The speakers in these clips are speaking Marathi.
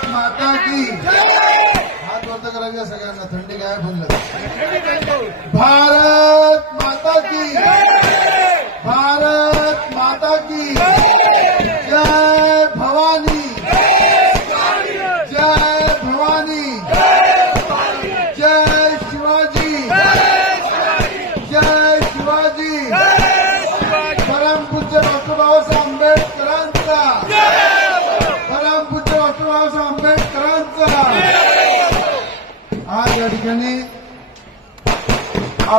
भारत माता की हात वरत करायचे सगळ्यांना थंडी काय बोललं भारत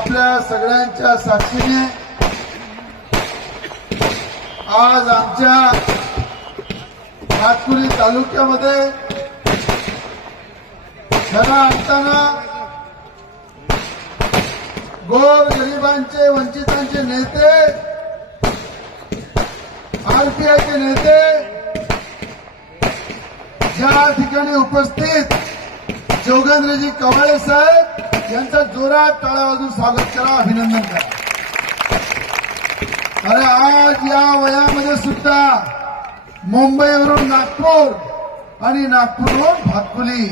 आपल्या सगळ्यांच्या साक्षीने आज आमच्या नागपुरी तालुक्यामध्ये खरा असताना गोर गरिबांचे वंचितांचे नेते आरपीआयचे नेते ज्या ठिकाणी उपस्थित जोगेंद्रजी कवाळे साहेब यांचं जोरात टाळ्यावाजून स्वागत करा अभिनंदन करा. अरे आज या वयामध्ये सुद्धा मुंबईवरून नागपूर आणि नागपूरवरून भातकुली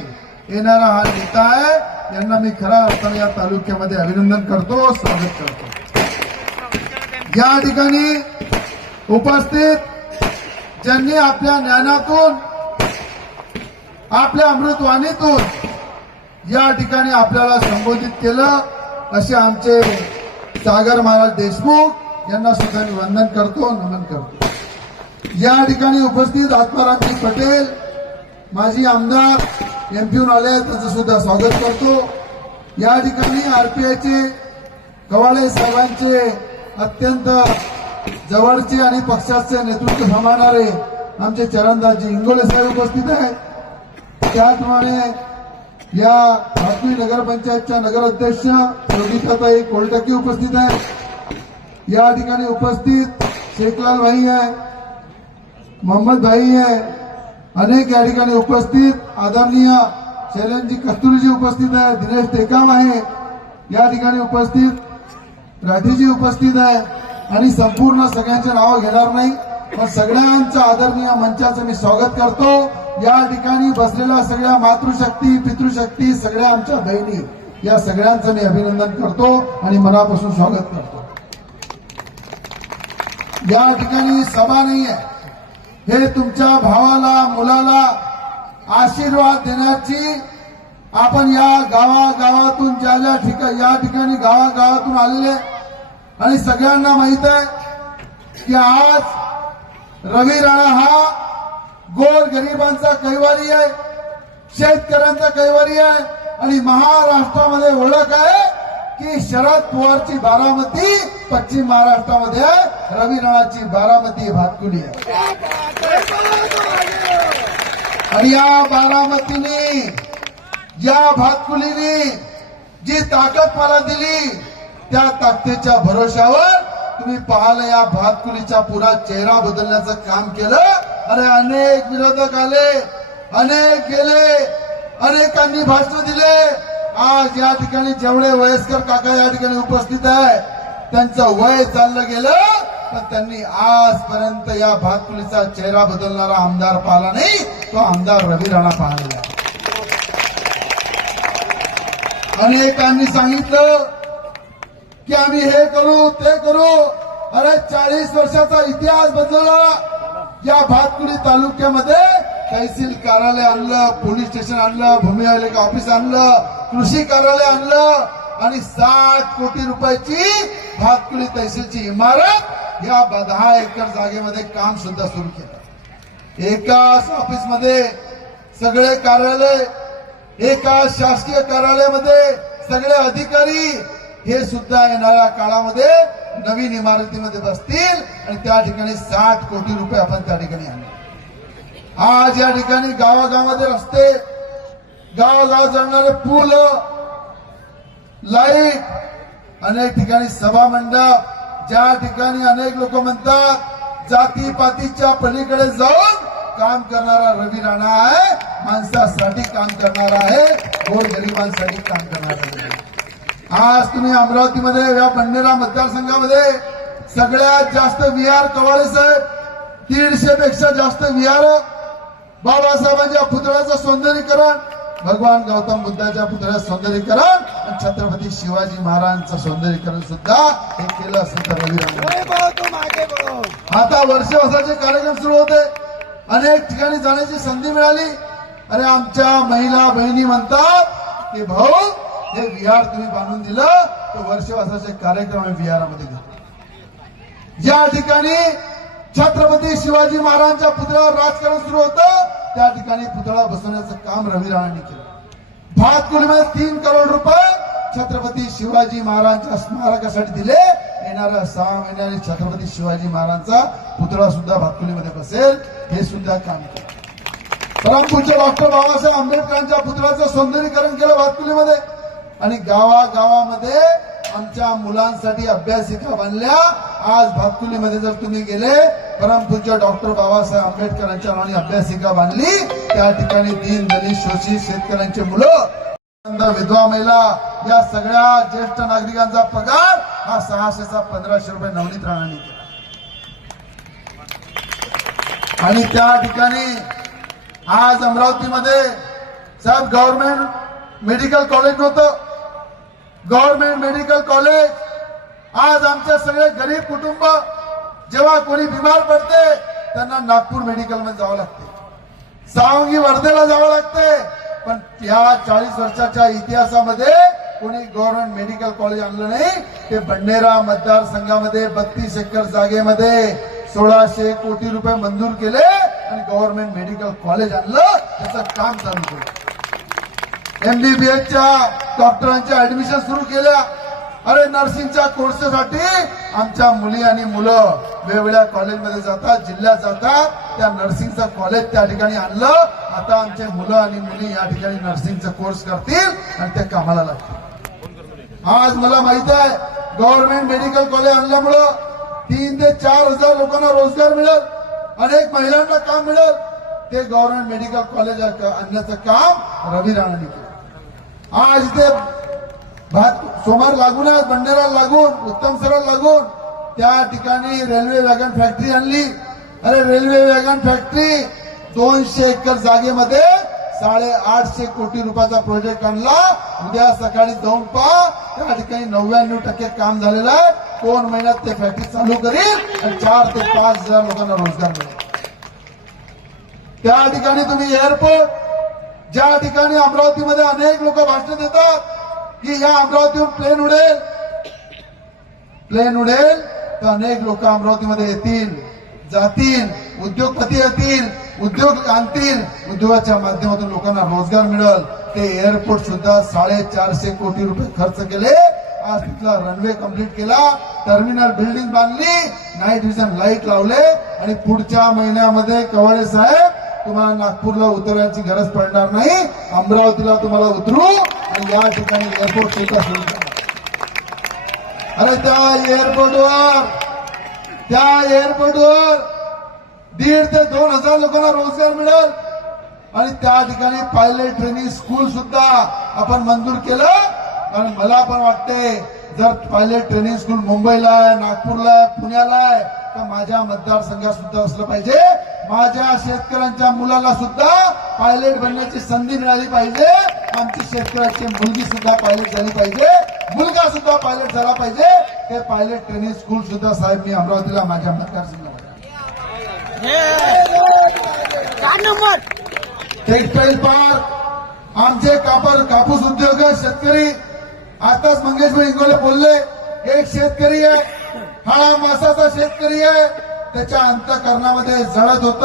येणारा हा नेता आहे. यांना मी खऱ्या अर्थाने या तालुक्यामध्ये अभिनंदन करतो स्वागत करतो. या ठिकाणी उपस्थित ज्यांनी आपल्या ज्ञानातून आपल्या अमृतवाणीतून या ठिकाणी आपल्याला संबोधित केलं असे आमचे सागर महाराज देशमुख यांना सुद्धा मी वंदन करतो नमन करतो. या ठिकाणी उपस्थित आत्मारामजी पटेल माजी आमदार एमपीहून आले आहेत, सुद्धा स्वागत करतो. या ठिकाणी आरपीआयचे कवाळे साहेबांचे अत्यंत जवळचे आणि पक्षाचे नेतृत्व सांभाळणारे आमचे चरणदासजी इंगोले साहेब उपस्थित आहेत. त्याचप्रमाणे या भातमी नगरपंचायतच्या नगराध्यक्ष योगिताताई कोलटकी उपस्थित आहे. या ठिकाणी उपस्थित शेखलाल भाई आहे मोहम्मद भाई आहे अनेक या ठिकाणी उपस्थित आदरणीय शैलनजी कस्तुरीजी उपस्थित आहे दिनेश टेकाम आहे. या ठिकाणी उपस्थित राधेजी उपस्थित आहे. आणि संपूर्ण सगळ्यांचे नाव घेणार नाही पण सगळ्यांचं आदरणीय मंचाचं मी स्वागत करतो. या ठिकाणी बसलेल्या सगळ्या मातृशक्ती पितृशक्ती सगळ्या आमच्या बहिणी या सगळ्यांचं मी अभिनंदन करतो आणि मनापासून स्वागत करतो. या ठिकाणी सभा नाही आहे. हे तुमच्या भावाला मुलाला आशीर्वाद देण्याची आपण या गावागावातून ज्या ज्या ठिकाणी या ठिकाणी गावागावातून आलेले आणि सगळ्यांना माहीत आहे की आज रवी राणा हा गोर गरिबांचा कैवारी आहे शेतकऱ्यांचा कैवारी आहे आणि महाराष्ट्रामध्ये ओळख आहे की शरद पवारची बारामती पश्चिम महाराष्ट्रामध्ये आहे. रवीनाची बारामती भातकुली आहे. आणि या बारामतीने या भातकुलीने जी ताकद मला दिली त्या ताकदीच्या भरोशावर तुम्ही पाहाल या भातकुलीचा पुरा चेहरा बदलण्याचं काम केलं. अरे अनेक विरोधक आले अनेक गेले अनेकांनी भाषण दिले. आज या ठिकाणी जेवढे वयस्कर काका या ठिकाणी उपस्थित आहे त्यांचं वय चाललं गेलं पण त्यांनी आजपर्यंत या भातकुलीचा चेहरा बदलणारा आमदार पाहिला नाही तो आमदार रवी राणा पाहिलेला अनेकांनी सांगितलं की आम्ही हे करू ते करू. अरे चाळीस वर्षाचा इतिहास बदलला या भातकुडी तालुक्यामध्ये तहसील कार्यालय आणलं पोलीस स्टेशन आणलं भूमी ऑफिस आणलं कृषी कार्यालय आणलं आणि साठ कोटी रुपयाची भातकुडी तहसीलची इमारत या दहा एकर जागेमध्ये काम सुद्धा सुरू केलं. एकाच ऑफिसमध्ये सगळे कार्यालय एका शासकीय कार्यालयामध्ये सगळे अधिकारी हे सुद्धा येणाऱ्या काळामध्ये नवीन इमारतीमध्ये बसतील आणि त्या ठिकाणी साठ कोटी रुपये आपण त्या ठिकाणी आणले आज या ठिकाणी गावागावामध्ये रस्ते गावागाव जाणारे पूल लाइट अनेक ठिकाणी सभा मंडप ज्या ठिकाणी अनेक लोक म्हणतात जाती पातीच्या पलीकडे जाऊन काम करणारा रवी राणा आहे माणसासाठी काम करणारा आहे गोर गरिबांसाठी काम करणारा आहे. आज तुम्ही अमरावतीमध्ये या बंडेरा मतदारसंघामध्ये सगळ्यात जास्त विहार कवाळे साहेब दीडशे पेक्षा जास्त विहार बाबासाहेबांच्या पुतळ्याचं सौंदर्यीकरण भगवान गौतम बुद्धाच्या पुतळ्याचं सौंदर्यीकरण आणि छत्रपती शिवाजी महाराजांचं सौंदर्यीकरण सुद्धा हे केलं असेल तर आता वर्षवासाचे कार्यक्रम सुरू होते. अनेक ठिकाणी जाण्याची संधी मिळाली. अरे आमच्या महिला बहिणी म्हणतात की भाऊ हे विहार तुम्ही बांधून दिलं तर वर्षवासाचे कार्यक्रम आम्ही विहारामध्ये घेतो. ज्या ठिकाणी छत्रपती शिवाजी महाराजांच्या पुतळ्यावर राजकारण सुरू होतं त्या ठिकाणी पुतळा बसवण्याचं काम रवी राणांनी केलं. भात भातकुलीमध्ये तीन करोड रुपये छत्रपती शिवाजी महाराजांच्या स्मारकासाठी दिले. येणाऱ्या सहा महिन्याने छत्रपती शिवाजी महाराजांचा पुतळा सुद्धा भातकुलीमध्ये बसेल. हे सुद्धा काम केलं. परंतु डॉक्टर बाबासाहेब आंबेडकरांच्या पुतळ्याचं सौंदर्यीकरण केलं भातकुलीमध्ये आणि गावागावामध्ये आमच्या मुलांसाठी अभ्यासिका बांधल्या आज भातकुलीमध्ये जर तुम्ही गेले परमपूज्य डॉक्टर बाबासाहेब आंबेडकरांच्या नावाने अभ्यासिका बांधली त्या ठिकाणी दीन दलित शोषित शेतकऱ्यांचे मुलं विधवा महिला या सगळ्या ज्येष्ठ नागरिकांचा पगार हा सहाशेचा पंधराशे रुपये नवनीत राणाने केला. आणि त्या ठिकाणी आज अमरावतीमध्ये साहेब गव्हर्नमेंट मेडिकल कॉलेज नव्हतं. Government medical college. आज आमचे सगळे गरीब कुटुंब जेव्हा कोणी बिमार पडते त्यांना नागपूर मेडिकलमध्ये जावं लागते. सावंगी वर्धेला जावं लागते. पण या चाळीस वर्षाच्या इतिहासामध्ये कोणी गव्हर्नमेंट मेडिकल कॉलेज आणलं नाही. ते बंडेरा मतदारसंघामध्ये बत्तीस एकर जागेमध्ये सोळाशे कोटी रुपये मंजूर केले आणि गव्हर्नमेंट मेडिकल कॉलेज आणलं. त्याचं काम चालू केलं. एमबीबीएसच्या डॉक्टरांच्या ऍडमिशन सुरू केल्या. अरे नर्सिंगच्या कोर्ससाठी आमच्या मुली आणि मुलं वेगवेगळ्या कॉलेजमध्ये जातात जिल्ह्यात जातात. त्या नर्सिंगचं कॉलेज त्या ठिकाणी आणलं. आता आमचे मुलं आणि मुली या ठिकाणी नर्सिंगचा कोर्स करतील आणि ते कामाला लागतील. आज मला माहीत आहे गव्हर्नमेंट मेडिकल कॉलेज आणल्यामुळं तीन ते चार हजार लोकांना रोजगार मिळेल. अनेक महिलांना काम मिळेल. ते गव्हर्नमेंट मेडिकल कॉलेज आणण्याचं काम रवी राणाने केलं. आज ते भात सोमार लागून आहे लागून उत्तम सरळ लागून. त्या ठिकाणी रेल्वे वॅगन फॅक्टरी आणली. अरे रेल्वे वॅगन फॅक्टरी दोनशे एकर जागेमध्ये साडे आठशे कोटी रुपयाचा प्रोजेक्ट आणला. उद्या सकाळी जाऊन पहा. त्या ठिकाणी नव्याण्णव टक्के काम झालेलं आहे. दोन महिन्यात ते फॅक्टरी चालू करील आणि चार ते पाच हजार लोकांना रोजगार मिळेल. त्या ठिकाणी तुम्ही एअरपोर्ट ज्या ठिकाणी अमरावतीमध्ये अनेक लोक भाषण देतात की या अमरावतीहून प्लेन उडेल. प्लेन उडेल तर अनेक लोक अमरावतीमध्ये येतील जातील उद्योगपती येतील उद्योग आणतील उद्योगाच्या माध्यमातून लोकांना रोजगार मिळेल. ते एअरपोर्ट सुद्धा साडेचारशे कोटी रुपये खर्च केले. आज तिथला रनवे कंप्लीट केला. टर्मिनल बिल्डिंग बांधली. नाईट व्हिजन लाइट लावले. आणि पुढच्या महिन्यामध्ये कवळे साहेब तुम्हाला नागपूरला उतरण्याची गरज पडणार नाही अमरावतीला तुम्हाला उतरू आणि या ठिकाणी एअरपोर्ट सुद्धा सुरू अरे त्या एअरपोर्टवर त्या एअरपोर्टवर दीड ते दोन हजार लोकांना रोजगार मिळेल. आणि त्या ठिकाणी पायलट ट्रेनिंग स्कूल सुद्धा आपण मंजूर केलं. आणि मला पण वाटते जर पायलट ट्रेनिंग स्कूल मुंबईला आहे नागपूरला आहे पुण्याला आहे तर माझ्या मतदारसंघात सुद्धा असलं पाहिजे. माझ्या शेतकऱ्यांच्या मुलाला सुद्धा पायलट बनण्याची संधी मिळाली पाहिजे. आमची शेतकऱ्याची मुलगी सुद्धा पायलट झाली पाहिजे. मुलगा सुद्धा पायलट झाला पाहिजे. ते पायलट ट्रेनिंग स्कूल सुद्धा साहेब मी अमरावतीला माझ्या नंबर. टेक्सटाईल पार्क आमचे कापड कापूस उद्योग शेतकरी. आताच मंगेशभाई इंगोले बोलले एक शेतकरी आहे. हा मासाचा शेतकरी आहे. त्याच्या अंतकरणामध्ये जळत होत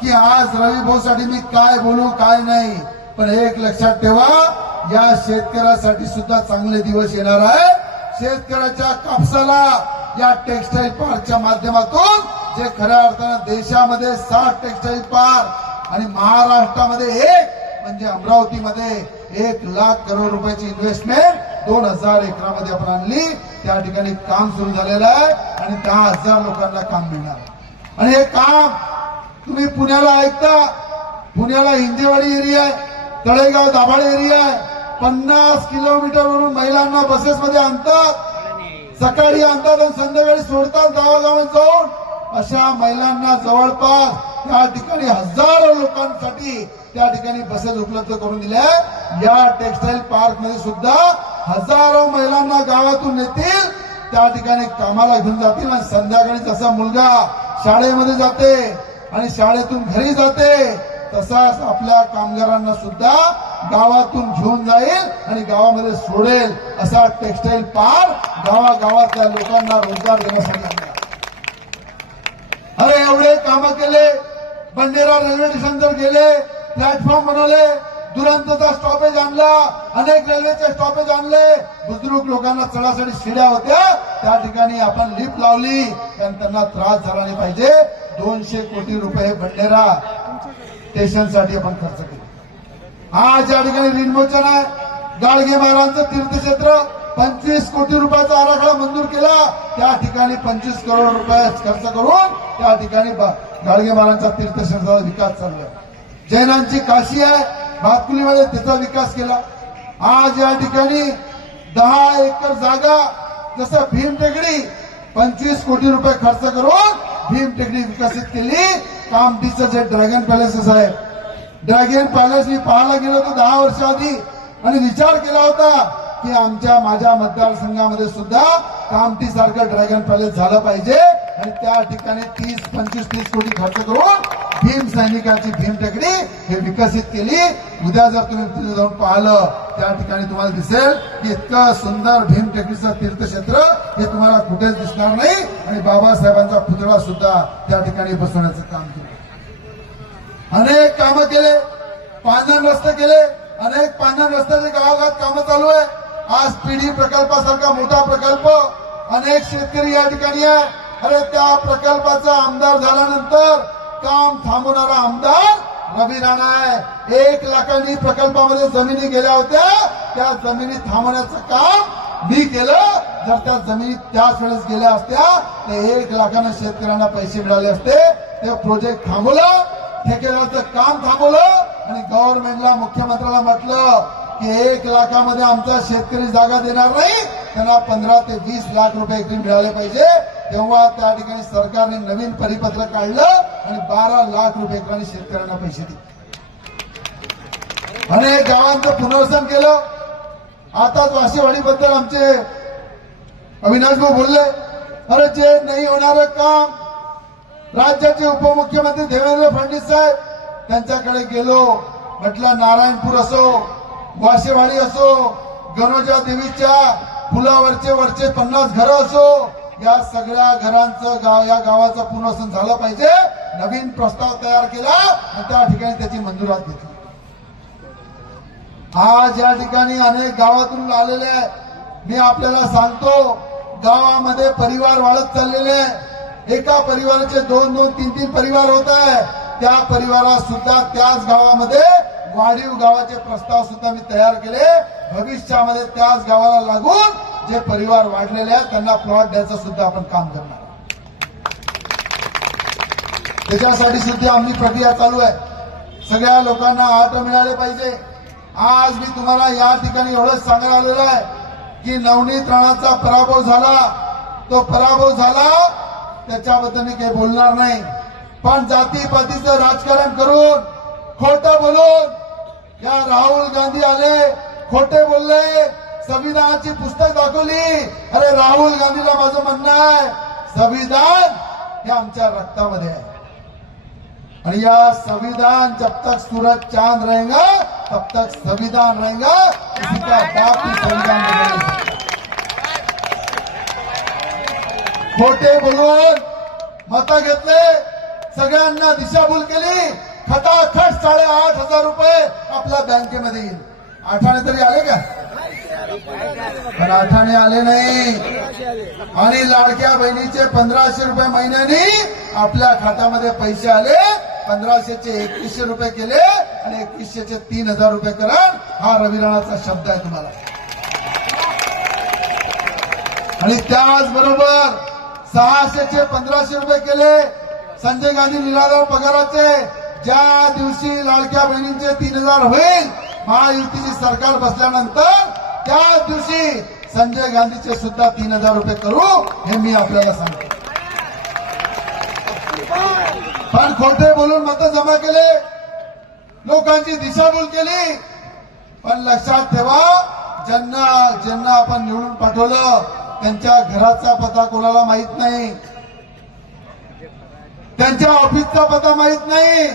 की आज रवी भाऊसाठी मी काय बोलू काय नाही. पण एक लक्षात ठेवा या शेतकऱ्यासाठी सुद्धा चांगले दिवस येणार आहे शेतकऱ्याच्या कापसाला या टेक्सटाईल पार्कच्या माध्यमातून जे खऱ्या अर्थानं देशामध्ये सात टेक्सटाईल पार्क आणि महाराष्ट्रामध्ये एक म्हणजे अमरावतीमध्ये एक लाख करोड रुपयाची इन्व्हेस्टमेंट दोन हजार एकरामध्ये आपण आणली. त्या ठिकाणी काम सुरू झालेलं आहे आणि दहा हजार लोकांना काम मिळणार. आणि हे काम तुम्ही पुण्याला ऐकता पुण्याला हिंदेवाडी एरिया आहे तळेगाव दाभाड एरिया आहे पन्नास किलोमीटरवरून महिलांना बसेसमध्ये आणतात. सकाळी आणतात आणि संध्याकाळी सोडतात गावागावात जाऊन. अशा महिलांना जवळपास त्या ठिकाणी हजारो लोकांसाठी त्या ठिकाणी बसेस उपलब्ध करून दिल्या. या टेक्सटाईल पार्कमध्ये सुद्धा हजारो महिलांना गावातून येतील त्या ठिकाणी कामाला घेऊन जातील आणि संध्याकाळी जसा मुलगा शाळेमध्ये जाते आणि शाळेतून घरी जाते तसाच आपल्या कामगारांना सुद्धा गावातून घेऊन जाईल आणि गावामध्ये सोडेल असा टेक्सटाईल पार्क गावागावातल्या लोकांना रोजगार देण्यासाठी अरे एवढे काम केले. बंडेरा रेल्वे स्टेशन जर गेले प्लॅटफॉर्म बनवले दुरंतचा स्टॉपेज आणला अनेक रेल्वेचे स्टॉपेज आणले. बुजुर्ग लोकांना चढासाठी शिड्या होत्या. त्या ठिकाणी आपण लिफ्ट लावली. कारण त्यांना त्रास झाला नाही पाहिजे. दोनशे कोटी रुपये बंडेरा स्टेशनसाठी आपण खर्च केले. आज या ठिकाणी रिनमोचन आहे. गाडगे महाराजांचं तीर्थक्षेत्र पंचवीस कोटी रुपयाचा आराखडा मंजूर केला. त्या ठिकाणी पंचवीस करोड रुपये खर्च करून त्या ठिकाणी गाडगे महाराजांचा तीर्थक्षेत्राचा विकास चालू आहे. जैनांची काशी आहे भातकुलीमध्ये त्याचा विकास केला. आज या ठिकाणी दहा एकर जागा जसं भीम टेकडी पंचवीस कोटी रुपये खर्च करून भीम टेकडी विकसित केली. कामटीचं जे ड्रॅगन पॅलेसेस आहे ड्रॅगन पॅलेस मी पाहायला गेलो होतो दहा वर्ष आधी. आणि विचार केला होता की आमच्या माझ्या मतदारसंघामध्ये सुद्धा कामटी सारखं ड्रॅगन पॅलेस झालं पाहिजे. आणि त्या ठिकाणी तीस पंचवीस तीस कोटी खर्च करून भीम सैनिकाची भीम टेकडी हे विकसित केली. उद्या जर तुम्ही तिथे जाऊन पाहिलं त्या ठिकाणी तुम्हाला दिसेल की इतकं सुंदर भीम टेकडीचं तीर्थक्षेत्र हे तुम्हाला कुठेच दिसणार नाही. आणि बाबासाहेबांचा पुतळा सुद्धा त्या ठिकाणी बसवण्याचं काम केलं. अनेक कामं केले पांढर रस्ते केले अनेक पांढर रस्त्याचे गावागावात कामं चालू आहे. आज पिढी प्रकल्पासारखा मोठा प्रकल्प अनेक शेतकरी या ठिकाणी आहे. अरे त्या प्रकल्पाचा आमदार झाल्यानंतर काम थांबवणारा आमदार रवी राणा आहे. एक लाखांनी प्रकल्पामध्ये जमिनी गेल्या होत्या. त्या जमिनी थांबवण्याचं काम मी केलं. जर त्या जमिनी त्याच वेळेस गेल्या असत्या तर एक लाखानं शेतकऱ्यांना पैसे मिळाले असते. ते प्रोजेक्ट थांबवलं. ठेकेदारचं काम थांबवलं. आणि गव्हर्नमेंटला मुख्यमंत्र्याला म्हटलं की एक लाखामध्ये आमचा शेतकरी जागा देणार नाही. त्यांना पंधरा ते वीस लाख रुपये मिळाले पाहिजे. तेव्हा त्या ठिकाणी सरकारने नवीन परिपत्र काढलं आणि बारा लाख रुपये एकाने शेतकऱ्यांना पैसे दिले. अनेक गावांचं पुनर्वसन केलं. आताच वाशीवाडीबद्दल आमचे अविनाश भाऊ बोलले. अरे जे नाही होणार काम राज्याचे उपमुख्यमंत्री देवेंद्र फडणवीस साहेब त्यांच्याकडे गेलो. म्हटलं नारायणपूर असो वाशेवाडी असो गणोजा देवीच्या पुलावरचे वरचे पन्नास घरं असो या सगळ्या घरांचं गाव या गावाचं पुनर्वसन झालं पाहिजे. नवीन प्रस्ताव तयार केला आणि त्या ठिकाणी त्याची मंजुरात घेतली. आज या ठिकाणी अनेक गावातून आलेले आहे. मी आपल्याला सांगतो गावामध्ये परिवार वाढत चाललेले एका परिवाराचे दोन दोन तीन तीन परिवार होत आहे. त्या परिवारात सुद्धा त्याच गावामध्ये वाढीव गावाचे प्रस्ताव सुद्धा मी तयार केले. भविष्यामध्ये त्याच गावाला लागून जे परिवार वाढलेले आहेत त्यांना प्लॉट द्यायचं सुद्धा आपण काम करणार त्याच्यासाठी सुद्धा आम्ही प्रक्रिया चालू आहे. सगळ्या लोकांना ऑटो मिळाले पाहिजे. आज मी तुम्हाला या ठिकाणी एवढंच सांगायला आलेलो आहे की नवनीत राणाचा पराभव झाला तो पराभव झाला त्याच्याबद्दल मी काही बोलणार नाही. पण जातीपातीचं राजकारण करून खोटं बोलून या राहुल गांधी आले खोटे बोलले संविधानाची पुस्तक दाखवली. अरे राहुल गांधीला माझं म्हणणं आहे संविधान हे आमच्या रक्तामध्ये आहे. आणि या संविधान जब तक सूरज चांद रहेगा तब तक संविधान रहेगा किसी का बाप भी संविधान खोटे बोलून मत घेतले सगळ्यांना दिशाभूल केली खटाखट साडेआठ हजार रुपये आपल्या बँकेमध्ये येईल. आठाणे तरी आले का? पण आठाणे आले नाही. आणि लाडक्या बहिणीचे पंधराशे रुपये महिन्याने आपल्या खात्यामध्ये पैसे आले. पंधराशेचे एकवीसशे रुपये केले आणि एकवीसशेचे तीन हजार रुपये करण हा रविराणाचा शब्द आहे तुम्हाला. आणि त्याचबरोबर सहाशेचे पंधराशे रुपये केले संजय गांधी निराधार पगाराचे. ज्या दिवशी लाडक्या बहिणींचे तीन हजार होईल महायुतीची सरकार बसल्यानंतर त्याच दिवशी संजय गांधीचे सुद्धा तीन हजार रुपये करू हे मी आपल्याला सांगतो. पण खोटे बोलून मतं जमा केले. लोकांची दिशाभूल केली. पण लक्षात ठेवा ज्यांना ज्यांना आपण निवडून पाठवलं त्यांच्या घराचा पत्ता कोणाला माहीत नाही. त्यांच्या ऑफिसचा पत्ता माहीत नाही.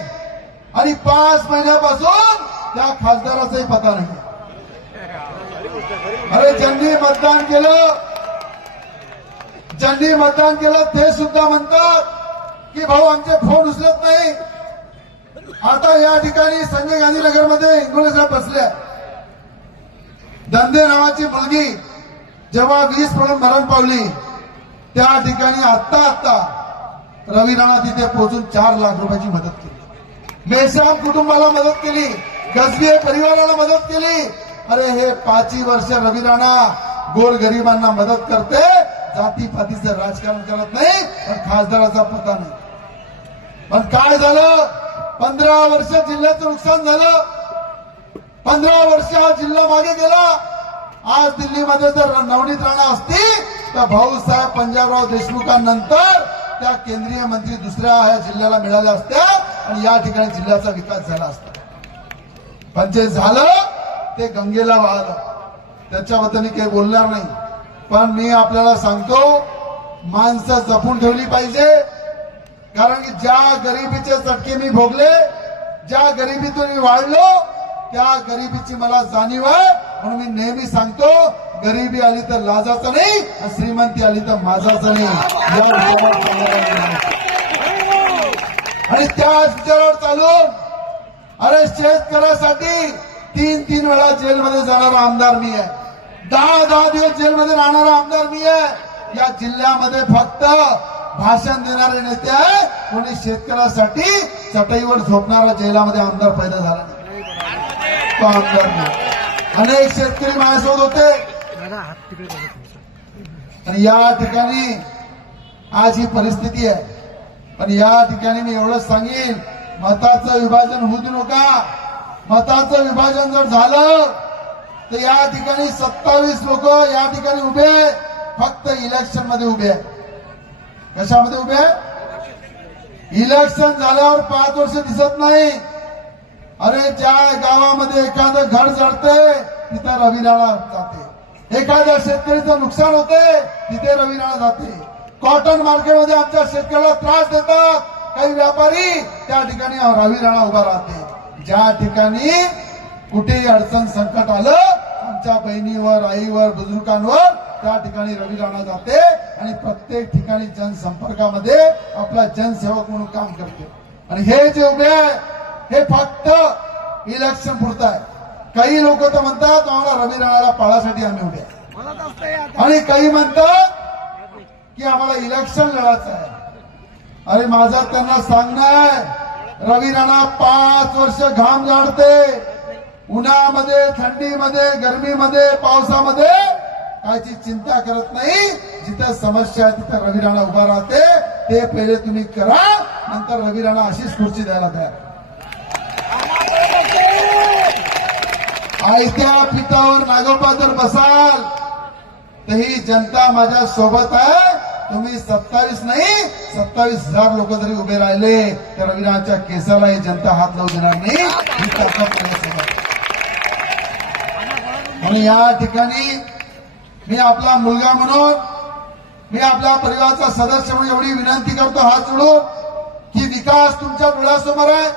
आणि पाच महिन्यापासून त्या खासदाराचाही पत्ता नाही. अरे ज्यांनी मतदान केलं ज्यांनी मतदान केलं ते सुद्धा म्हणतात की भाऊ आमचे फोन उचलत नाही. आता या ठिकाणी संजय गांधी नगरमध्ये इंगोले साहेब धंदे नावाची मुलगी जेव्हा वीस पडून मरण पावली त्या ठिकाणी आत्ता आत्ता रवी राणा तिथे पोहोचून चार लाख रुपयाची मदत केली. मेश्राम कुटुंबाला मदत केली गजबी परिवाराला मदत केली अरे हे पाचही वर्ष रवी राणा गोरगरिबांना मदत करते. जातीपातीचं राजकारण करत नाही पण खासदाराचा पत्ता नाही. पण काय झालं? पंधरा वर्ष जिल्ह्याचं नुकसान झालं. पंधरा वर्ष हा जिल्हा मागे गेला. आज दिल्लीमध्ये जर नवनीत राणा असती तर भाऊसाहेब पंजाबराव देशमुखांनंतर त्या केंद्रीय मंत्री दुसऱ्या ह्या जिल्ह्याला मिळाल्या असत्या आणि या ठिकाणी जिल्ह्याचा विकास झाला असता. पण जे झालं ते गंगेला वाहलं त्याच्याबद्दल मी काही बोलणार नाही. पण मी आपल्याला सांगतो माणसं जपून ठेवली पाहिजे. कारण की ज्या गरिबीचे चटके मी भोगले ज्या गरिबीतून मी वाढलो त्या गरिबीची मला जाणीव आहे. म्हणून मी नेहमी सांगतो गरिबी आली तर लाजाचं नाही आणि श्रीमंती आली तर माझाचं नाही. आणि त्या विचारावर चालून अरे शेतकऱ्यासाठी तीन तीन वेळा जेलमध्ये जाणारा आमदार मी आहे. दहा दहा दिवस जेलमध्ये राहणारा आमदार मी आहे. या जिल्ह्यामध्ये फक्त भाषण देणारे नेते आहे कोणी शेतकऱ्यासाठी चटईवर झोपणारा जेलामध्ये आमदार पैदा झाला नाही. तो आमदार अनेक शेतकरी माझ्यासोबत होते. आणि या ठिकाणी आज ही परिस्थिती आहे. पण या ठिकाणी मी एवढंच सांगेन मताचं विभाजन होऊ देऊ नका. मताचं विभाजन जर झालं तर या ठिकाणी सत्तावीस लोक या ठिकाणी उभे फक्त इलेक्शनमध्ये उभे आहे. कशामध्ये उभे आहे? इलेक्शन झाल्यावर पाच वर्ष दिसत नाही. अरे ज्या गावामध्ये एखादं घर जडतंय तिथं रवी राणा जाते. एखाद्या शेतकरीचं नुकसान होते तिथे रविराळा जाते. कॉटन मार्केटमध्ये आमच्या शेतकऱ्याला त्रास देतात. काही व्यापारी त्या ठिकाणी रविराळा उभा राहते. ज्या ठिकाणी कुठेही अडचण संकट आलं आमच्या बहिणीवर आईवर बुजुर्गांवर त्या ठिकाणी रवी राणा जाते आणि प्रत्येक ठिकाणी जनसंपर्कामध्ये आपला जनसेवक म्हणून काम करते. आणि हे जे उभे आहे हे फक्त इलेक्शन पुरतं आहे. काही लोक तर म्हणतात आम्हाला रवी राणाला पाळासाठी आम्ही उभे आणि काही म्हणतात की आम्हाला इलेक्शन लढायचं आहे. अरे माझा त्यांना सांगणं आहे रवी राणा पाच वर्ष घाम जाडते उन्हामध्ये थंडीमध्ये गरमीमध्ये पावसामध्ये कायची चिंता करत नाही. जिथं समस्या आहे तिथं रवी राणा उभा राहते. ते पहिले तुम्ही करा नंतर रवी राणा अशीच खुर्ची द्यायला तयार. आयत्या पिठावर नागोबा जर बसाल तर ही जनता माझ्या सोबत आहे. तुम्ही सत्तावीस नाही सत्तावीस हजार लोक जरी उभे राहिले तर रविराजच्या केसाला ही जनता हात लावू देणार नाही. आणि या ठिकाणी मी आपला मुलगा म्हणून मी आपल्या परिवाराचा सदस्य म्हणून एवढी विनंती करतो हात जोडून की विकास तुमच्या डोळ्यासमोर आहे.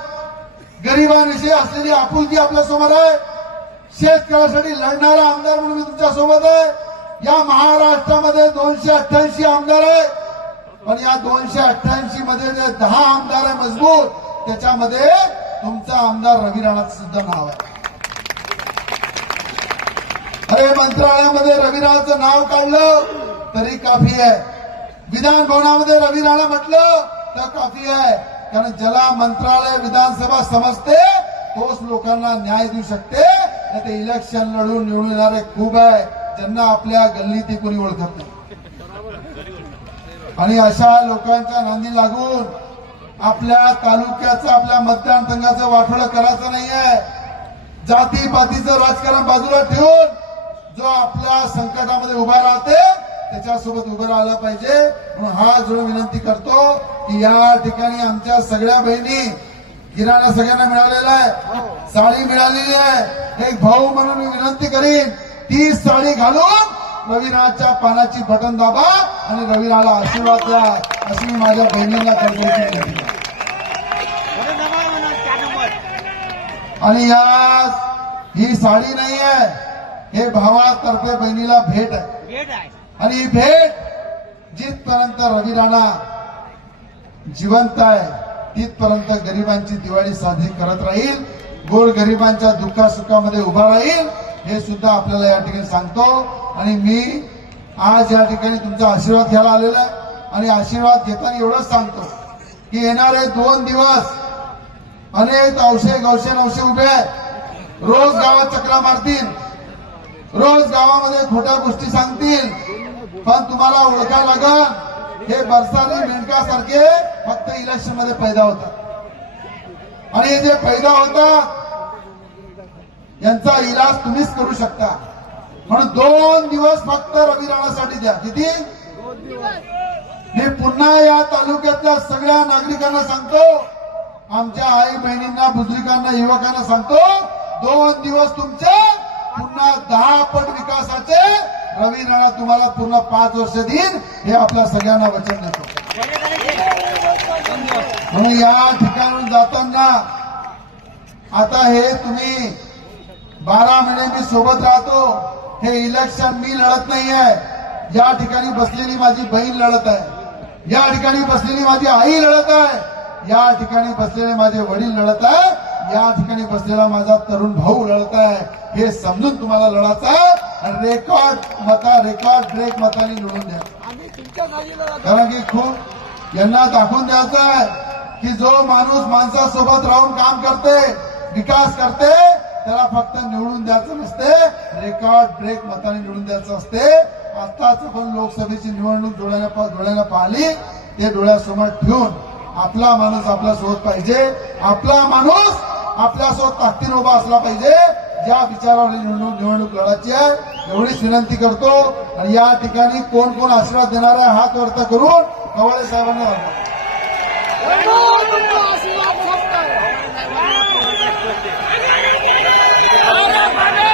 गरिबांविषयी असलेली आपुलकी आपल्यासमोर आहे. शेतकऱ्यासाठी लढणारा आमदार म्हणून मी तुमच्यासोबत आहे. या महाराष्ट्रामध्ये दोनशे अठ्ठ्याऐंशी आमदार आहे पण या दोनशे अठ्ठ्याऐंशी मध्ये जे दहा आमदार आहे मजबूत त्याच्यामध्ये तुमचा आमदार रवी राणाचं सुद्धा नाव आहे. अरे मंत्रालयामध्ये रवी राणाचं नाव काढलं तरी काफी आहे. विधान भवनामध्ये रवी राणा म्हटलं तर काफी आहे. कारण ज्याला मंत्रालय विधानसभा समजते तोच लोकांना न्याय देऊ शकते नाही ते इलेक्शन लढून निवडून येणारे खूप आहे. ज्यांना आपल्या गल्लीत कोणी ओळखत नाही. आणि अशा लोकांच्या नांदी लागून आपल्या तालुक्याचं आपल्या मतदारसंघाचं वाटोळं करायचं नाहीये. जातीपातीचं राजकारण बाजूला ठेवून जो आपल्या संकटामध्ये उभा राहते त्याच्यासोबत उभं राहिलं पाहिजे. म्हणून हा जोडून विनंती करतो की या ठिकाणी आमच्या सगळ्या बहिणी किराणा सगळ्यांना मिळालेला आहे. साडी मिळालेली आहे. एक भाऊ म्हणून मी विनंती करीन ती साडी घालून रवीनाच्या पानाची बटन दाबा आणि रविराला आशीर्वाद द्या. अशी मी माझ्या बहिणींना करण्याची आणि या ही साडी नाही आहे हे भावातर्फे बहिणीला भेट आहे. आणि ही भेट जिथपर्यंत रवी राणा जिवंत आहे तिथपर्यंत गरिबांची दिवाळी साजरी करत राहील. गोर गरिबांच्या दुःखासुखामध्ये उभा राहील. हे सुद्धा आपल्याला या ठिकाणी सांगतो. आणि मी आज या ठिकाणी तुमचा आशीर्वाद घ्यायला आलेला आहे. आणि आशीर्वाद घेताना एवढंच सांगतो की येणारे दोन दिवस अनेक औषध गौशे नवशे उभे आहेत. रोज गावात चक्रा मारतील. रोज गावामध्ये खोट्या गोष्टी सांगतील. पण तुम्हाला ओळखायला लागल हे बरसाने मेंढकासारखे फक्त इलेक्शनमध्ये पैदा होतात. आणि हे जे पैदा होतात यांचा इलाज तुम्हीच करू शकता. म्हणून दोन दिवस फक्त रवी राणासाठी द्या. किती? मी पुन्हा या तालुक्यातल्या सगळ्या नागरिकांना सांगतो आमच्या आई बहिणींना बुजुर्गांना युवकांना सांगतो दोन दिवस तुमचे पुन्हा दहा पट विकासाचे रवी राणा तुम्हाला पूर्ण पाच वर्ष देईन. हे आपल्या सगळ्यांना वचन देतो. म्हणून या ठिकाणून जाताना आता हे तुम्ही बारा महिने मी सोबत राहतो हे इलेक्शन मी लढत नाही आहे या ठिकाणी बसलेली माझी बहीण लढत आहे या ठिकाणी बसलेली माझी आई लढत आहे या ठिकाणी बसलेले माझे वडील लढत आहे या ठिकाणी बसलेला माझा तरुण भाऊ लढत आहे हे समजून तुम्हाला लढायचं आहे? आणि रेकॉर्ड मता रेकॉर्ड ब्रेक मताने निवडून द्या. कारण की खूप यांना दाखवून द्यायचं आहे की जो माणूस माणसासोबत राहून काम करते विकास करते त्याला फक्त निवडून द्यायचं नसते. रेकॉर्ड ब्रेक मताने निवडून द्यायचं असते. आताच आपण लोकसभेची निवडणूक डोळ्याला डोळ्याला पाहिली. ते डोळ्यासमोर ठेवून आपला माणूस आपल्यासोबत पाहिजे. आपला माणूस आपल्यासोबत ताकदीने उभा असला पाहिजे. ज्या विचारावर निवडणूक निवडणूक लढायची आहे एवढीच विनंती करतो. आणि या ठिकाणी कोण कोण आशीर्वाद देणार आहे हात वर्त करून कवळे साहेबांना আমরা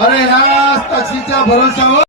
अरे ह्या ताकदीच्या भरोशावर.